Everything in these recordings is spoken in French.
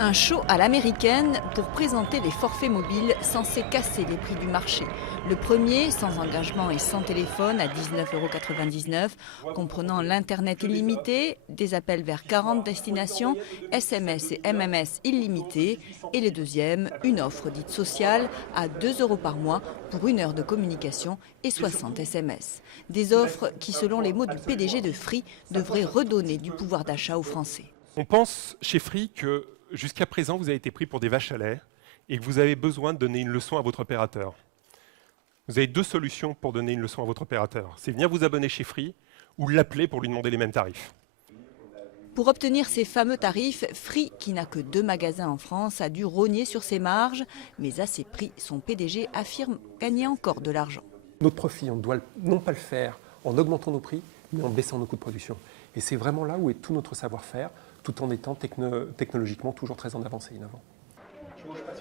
Un show à l'américaine pour présenter les forfaits mobiles censés casser les prix du marché. Le premier, sans engagement et sans téléphone, à 19,99 €, comprenant l'Internet illimité, des appels vers 40 destinations, SMS et MMS illimités. Et le deuxième, une offre dite sociale à 2 € par mois pour 1 heure de communication et 60 SMS. Des offres qui, selon les mots du PDG de Free, devraient redonner du pouvoir d'achat aux Français. On pense chez Free que jusqu'à présent, vous avez été pris pour des vaches à lait et que vous avez besoin de donner une leçon à votre opérateur. Vous avez deux solutions pour donner une leçon à votre opérateur. C'est venir vous abonner chez Free ou l'appeler pour lui demander les mêmes tarifs. Pour obtenir ces fameux tarifs, Free, qui n'a que 2 magasins en France, a dû rogner sur ses marges. Mais à ces prix, son PDG affirme gagner encore de l'argent. Notre profit, on doit non pas le faire en augmentant nos prix, mais en baissant nos coûts de production. Et c'est vraiment là où est tout notre savoir-faire, tout en étant technologiquement toujours très en avance et innovant.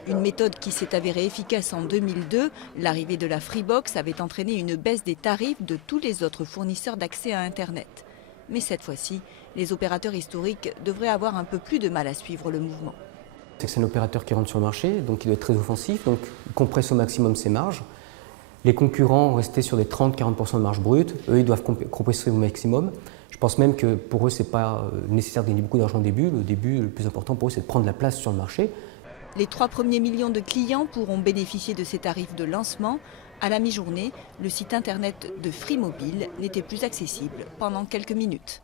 Une méthode qui s'est avérée efficace en 2002. L'arrivée de la Freebox avait entraîné une baisse des tarifs de tous les autres fournisseurs d'accès à Internet. Mais cette fois-ci, les opérateurs historiques devraient avoir un peu plus de mal à suivre le mouvement. C'est un opérateur qui rentre sur le marché, donc il doit être très offensif, donc il compresse au maximum ses marges. Les concurrents restaient sur des 30-40% de marge brute, eux ils doivent compresser au maximum. Je pense même que pour eux ce n'est pas nécessaire de gagner beaucoup d'argent au début. Le début, le plus important pour eux, c'est de prendre la place sur le marché. Les 3 premiers millions de clients pourront bénéficier de ces tarifs de lancement. À la mi-journée, le site internet de Free Mobile n'était plus accessible pendant quelques minutes.